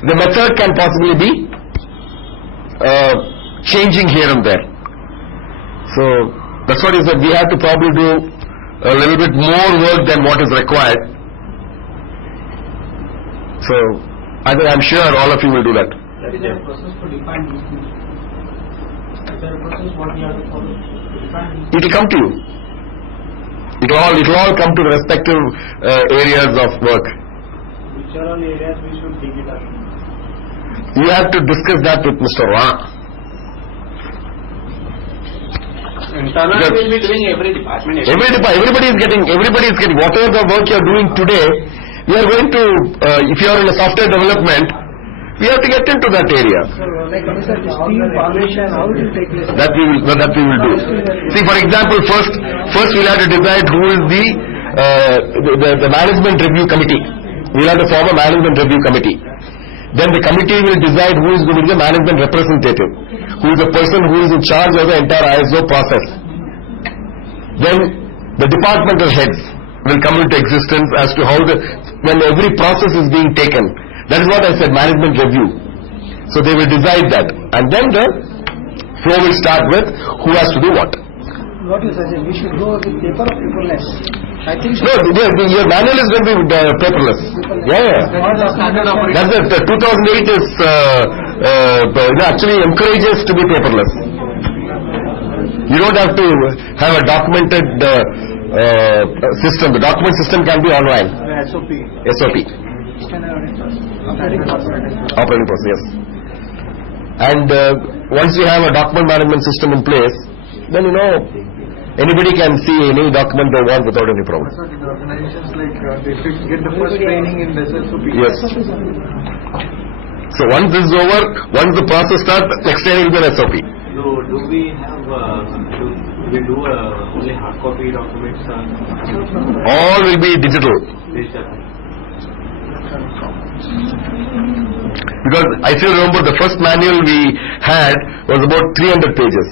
The method can possibly be changing here and there. So that's what he said. We have to probably do a little bit more work than what is required. So I'm sure all of you will do that. That is a process to define these things. Is there a process what we have to follow to define these? It will come to you. It will all come to the respective areas of work. Which are all areas we should dig it up? You have to discuss that with Mr. Ra. Internal will be doing every department. Everybody is getting whatever the work you are doing today. We are going to, if you are in a software development, we have to get into that area. So, like I said, team formation, how will it take place? That we will do. See, for example, first we'll have to decide who is the management review committee. We'll have to form a management review committee. Then the committee will decide who is going to be the management representative, who is the person who is in charge of the entire ISO process. Then the departmental heads will come into existence as to how when every process is being taken. That is what I said, management review. So they will decide that, and then the flow will start with who has to do what. What you suggest? We should go with paper or paperless? I think so. No, your manual is going to be paperless. Yeah. That's it. 2008 is actually encourages to be paperless. You don't have to have a documented system. The document system can be online. SOP. Operating process, yes. And once you have a document management system in place, then anybody can see any document they want without any problem. So the organizations they should get the first training in this SOP. Yes. So once this is over, once the process starts, next training will be an SOP. So do we have only hard copy documents? All will be digital. Because I still remember the first manual we had was about 300 pages.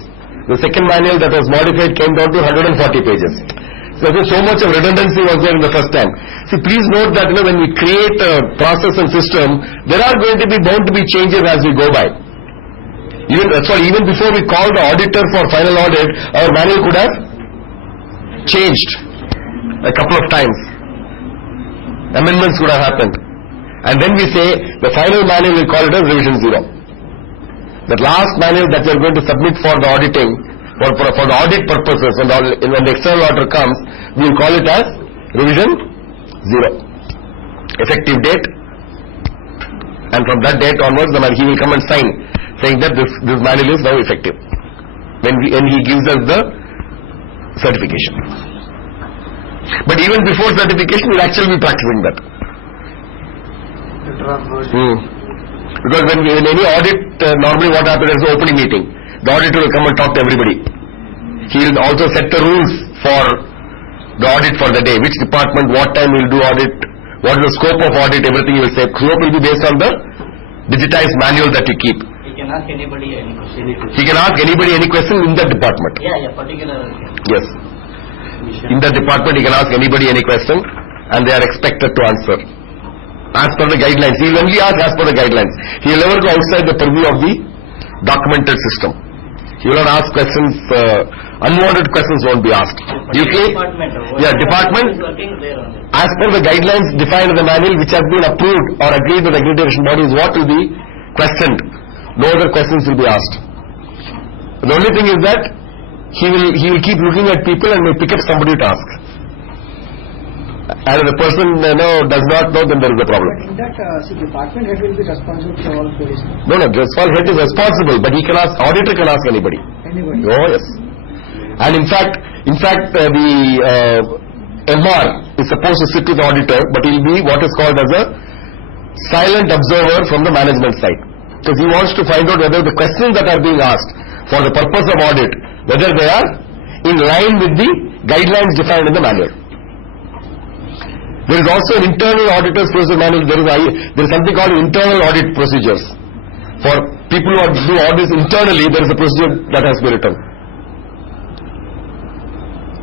The second manual that was modified came down to 140 pages. So there's so much of redundancy was there in the first time. See, please note that when we create a process and system, there are going to be bound to be changes as we go by. Even before we call the auditor for final audit, our manual could have changed a couple of times. Amendments would have happened. And then we say the final manual, we call it as revision 0. That last manual that we are going to submit for the auditing, for the audit purposes, when the external auditor comes, we will call it as revision 0. Effective date, and from that date onwards, he will come and sign, saying that this manual is now effective. When he gives us the certification. But even before certification, we will actually be practicing that. Because when in any audit, normally what happens is the opening meeting. The auditor will come and talk to everybody. He will also set the rules for the audit for the day. Which department, what time will do audit, what is the scope of audit, everything he will say. Scope will be based on the digitized manual that you keep. He can ask anybody any question. He can ask anybody any question in that department. Particular. Yes. In that department he can ask anybody any question, and they are expected to answer as per the guidelines. He will only ask as per the guidelines. He will never go outside the purview of the documented system. He will not ask questions, unwanted questions won't be asked. Department. As per the guidelines defined in the manual, which has been approved or agreed with the accreditation bodies, what will be questioned. No other questions will be asked. The only thing is that he will keep looking at people and may pick up somebody to ask. And if the person does not know, then there is a problem. But in that, department head will be responsible for all queries. No, the head is responsible, but he can ask, auditor can ask anybody. Anybody? Oh yes. And in fact, the MR is supposed to sit with the auditor, but he will be what is called as a silent observer from the management side. Because he wants to find out whether the questions that are being asked for the purpose of audit, whether they are in line with the guidelines defined in the manual. There is also an internal auditor's procedure manual. There is something called internal audit procedures. For people who do audits internally, there is a procedure that has been written.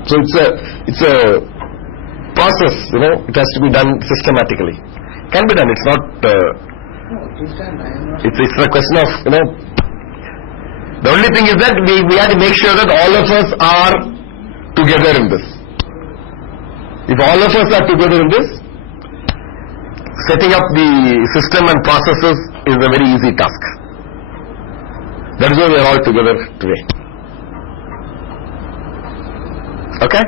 So it's a process, it has to be done systematically. Can be done, it's not It's a question of, the only thing is that we have to make sure that all of us are together in this. If all of us are together in this, setting up the system and processes is a very easy task. That is why we are all together today. Okay?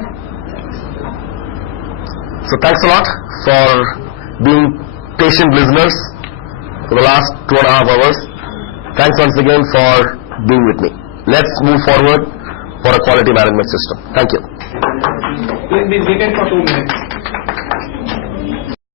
So thanks a lot for being patient listeners for the last 2.5 hours. Thanks once again for being with me. Let's move forward for a quality management system. Thank you. Please be seated for 2 minutes.